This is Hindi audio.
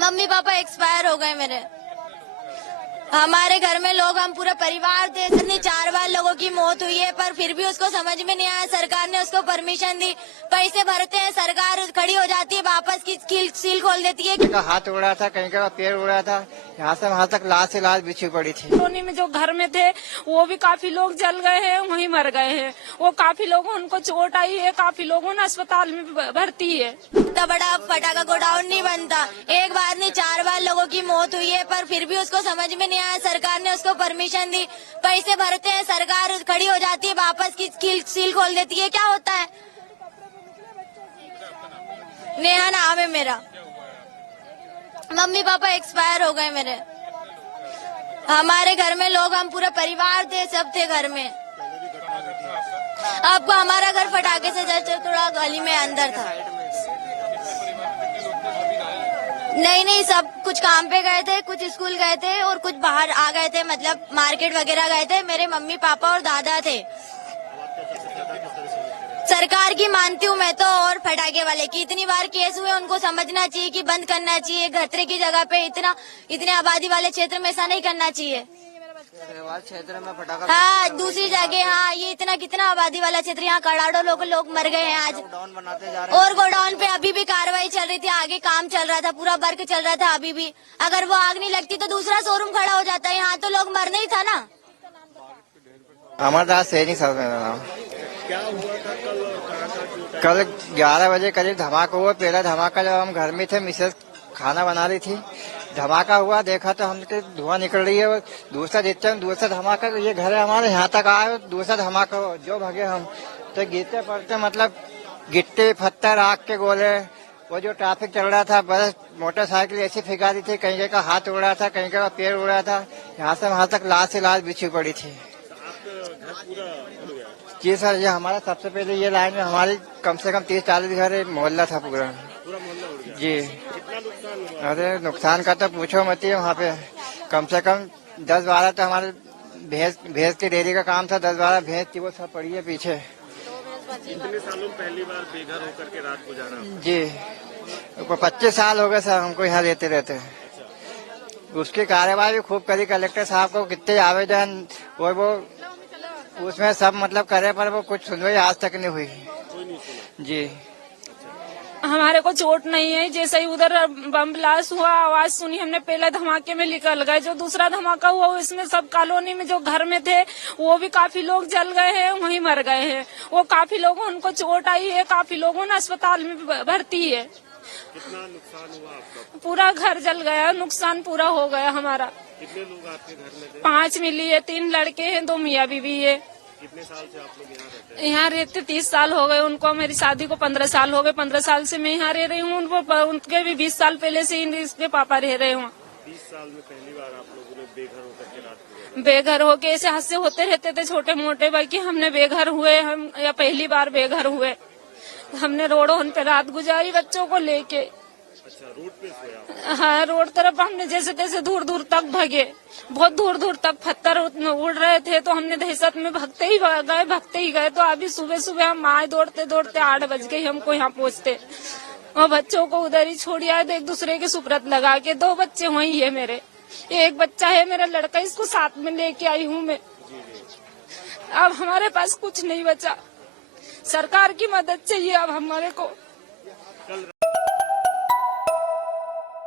मम्मी पापा एक्सपायर हो गए मेरे। हमारे घर में लोग, हम पूरा परिवार थे। 4 बार लोगों की मौत हुई है, पर फिर भी उसको समझ में नहीं आया। सरकार ने उसको परमिशन दी, पैसे भरते हैं, सरकार खड़ी हो जाती है, वापस की सील खोल देती है। का हाथ उड़ा था, कहीं का पैर उड़ा था, यहाँ से वहाँ तक लाश से लाश बिछी पड़ी थी। कॉलोनी में जो घर में थे वो भी काफी लोग जल गए हैं, वहीं मर गए हैं। वो काफी लोगों उनको चोट आई है, काफी लोगों ने अस्पताल में भर्ती है। इतना बड़ा फटाका गोडाउन नहीं बनता। एक बार नहीं 4 बार लोगों की मौत हुई है, पर फिर भी उसको समझ में नहीं आया। सरकार ने उसको परमिशन दी, पैसे भरते हैं, सरकार खड़ी हो जाती है, वापस की सील खोल देती है। क्या होता है? नेहा नाम है मेरा। मम्मी पापा एक्सपायर हो गए मेरे। हमारे घर में लोग, हम पूरा परिवार थे, सब थे घर में। आपको हमारा घर फटाके से जस्ट थोड़ा गली में अंदर था। नहीं, सब कुछ काम पे गए थे, कुछ स्कूल गए थे और कुछ बाहर आ गए थे, मतलब मार्केट वगैरह गए थे। मेरे मम्मी पापा और दादा थे। सरकार की मानती हूँ मैं तो, और फटाके वाले की इतनी बार केस हुए, उनको समझना चाहिए कि बंद करना चाहिए। खतरे की जगह पे इतने आबादी वाले क्षेत्र में ऐसा नहीं करना चाहिए। क्षेत्र में फटाका, हाँ, दूसरी जगह, हाँ, ये कितना आबादी वाला क्षेत्र, यहाँ करोड़ों लोग मर गए हैं आज। गोडाउन बनाते जा रहे और गोडाउन पे अभी भी कार्रवाई चल रही थी, आगे काम चल रहा था, पूरा वर्क चल रहा था अभी भी। अगर वो आग नहीं लगती तो दूसरा शोरूम खड़ा हो जाता है, यहाँ तो लोग मरना ही था ना। अमरदास सैनी साहब मेरा नाम। क्या हुआ था कल 11 बजे करीब धमाका हुआ। पहला धमाका जब हम घर में थे, मिसेस खाना बना रही थी, धमाका हुआ, देखा तो हमने धुआं निकल रही है। दूसरा देखते हम, दूसरा धमाका, ये घर है हमारे, यहाँ तक आए, दूसरा धमाका हुआ, जो भागे हम तो गिरते पड़ते, मतलब गिट्टे पत्थर आग के गोले। वो जो ट्रैफिक चल रहा था, बस मोटरसाइकिल ऐसी फिका रही थी, कहीं का हाथ उड़ा था, कहीं का पैर उड़ा था, यहाँ से वहाँ तक लाश से लाश बिछी पड़ी थी। जी सर, ये हमारा सबसे पहले ये लाइन में हमारी कम से कम 30-40 घर मोहल्ला था पूरा जी। अरे नुकसान का तो पूछो मत ही। वहाँ पे कम से कम 10-12 तो हमारे भैंस की डेयरी का काम था, 10-12 भैंस थी, वो सब पड़ी है पीछे। इतने सालों में पहली बार बेघर होकर के रात गुजारा जी, 25 साल हो गए सर हमको यहाँ रहते रहते। उसकी कार्यवाही भी खूब करी, कलेक्टर साहब को कितने आवेदन और वो उसमें सब मतलब करे, पर वो कुछ सुनवाई आज तक नहीं हुई जी। हमारे को चोट नहीं है, जैसे ही उधर बम ब्लास्ट हुआ, आवाज सुनी हमने, पहले धमाके में निकल गए। जो दूसरा धमाका हुआ उसमें सब कॉलोनी में जो घर में थे वो भी काफी लोग जल गए हैं, वहीं मर गए हैं। वो काफी लोगों उनको चोट आई है, काफी लोगों ने अस्पताल में भर्ती है। कितना नुकसान हुआ आपका? पूरा घर जल गया, नुकसान पूरा हो गया हमारा। कितने लोग आपके घर में थे? 5 मिली है, 3 लड़के हैं, 2 मियाँ बीवी है। कितने साल से आप लोग यहाँ रहते हैं? यहाँ रहते 30 साल हो गए उनको। मेरी शादी को 15 साल हो गए। 15 साल से मैं यहाँ रह रही हूँ। उनके भी 20 साल पहले से इसके पापा रह रहे हूँ। 20 साल में पहली बार आप लोगों ने बेघर होकर के रात गुजारा? बेघर होके ऐसे हादसे होते रहते थे छोटे मोटे, बाकी हमने बेघर हुए, हम या पहली बार बेघर हुए। हमने रोडों पे रात गुजारी बच्चों को लेके। अच्छा, रोड पे सोया? हाँ, रोड तरफ हमने जैसे तैसे दूर दूर तक भागे, बहुत दूर दूर तक पत्थर उड़ रहे थे, तो हमने दहशत में भागते ही गए। तो अभी सुबह सुबह हम आए, दौड़ते दौड़ते 8 बज गई हमको यहाँ पहुँचते। और बच्चों को उधर ही छोड़ आए, एक दूसरे के सुपुर्द लगा के। 2 बच्चे वही है मेरे, एक बच्चा है मेरा लड़का, इसको साथ में लेके आई हूँ मैं। अब हमारे पास कुछ नहीं बचा, सरकार की मदद चाहिए अब हमारे को।